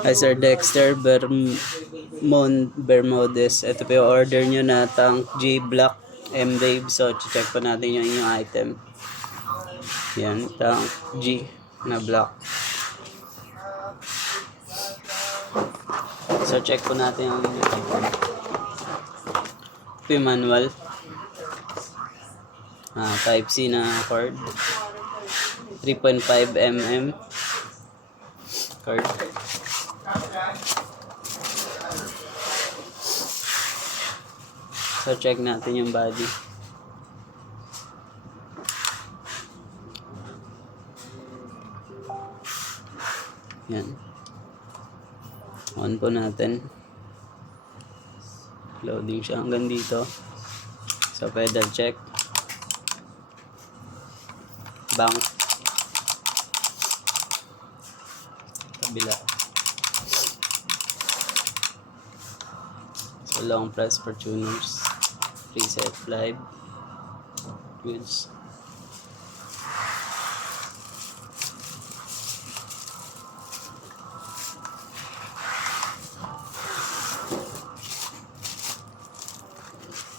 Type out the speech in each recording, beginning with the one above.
Hi Sir Dexter Bermudez. Ito po yung order nyo na tank G Black M-Wave. So, check po natin yung inyong item. Yan, tank G na black. So, check po natin yung inyong item. Ito yung manual. Type C na cord. 3.5 mm cord. So, check natin yung body. Yan. On po natin. Loading siya hanggang dito. So, pedal check. Bank. Kabila. So, long press for tuners. Preset live. Goods.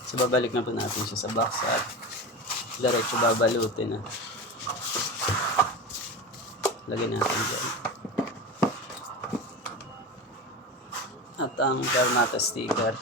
So, babalik na po natin siya sa box at diretso babalutin na. Lagyan natin dyan. At ang Karmata sticker.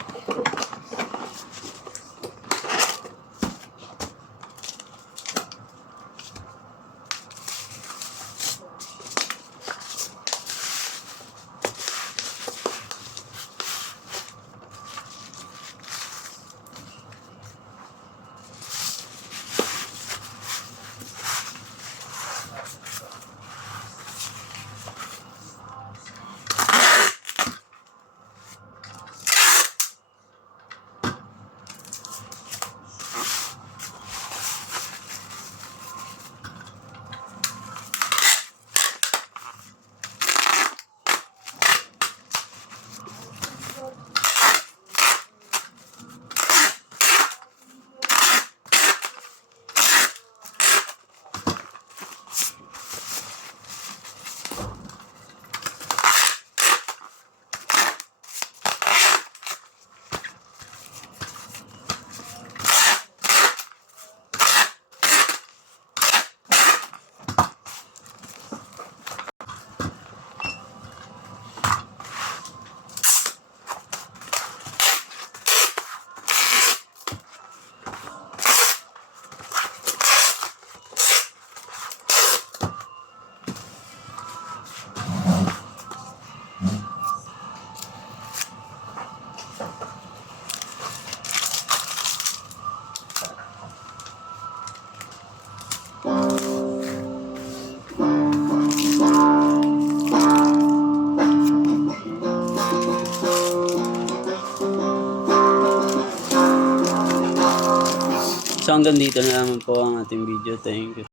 So hanggang dito na naman po ang ating video. Thank you.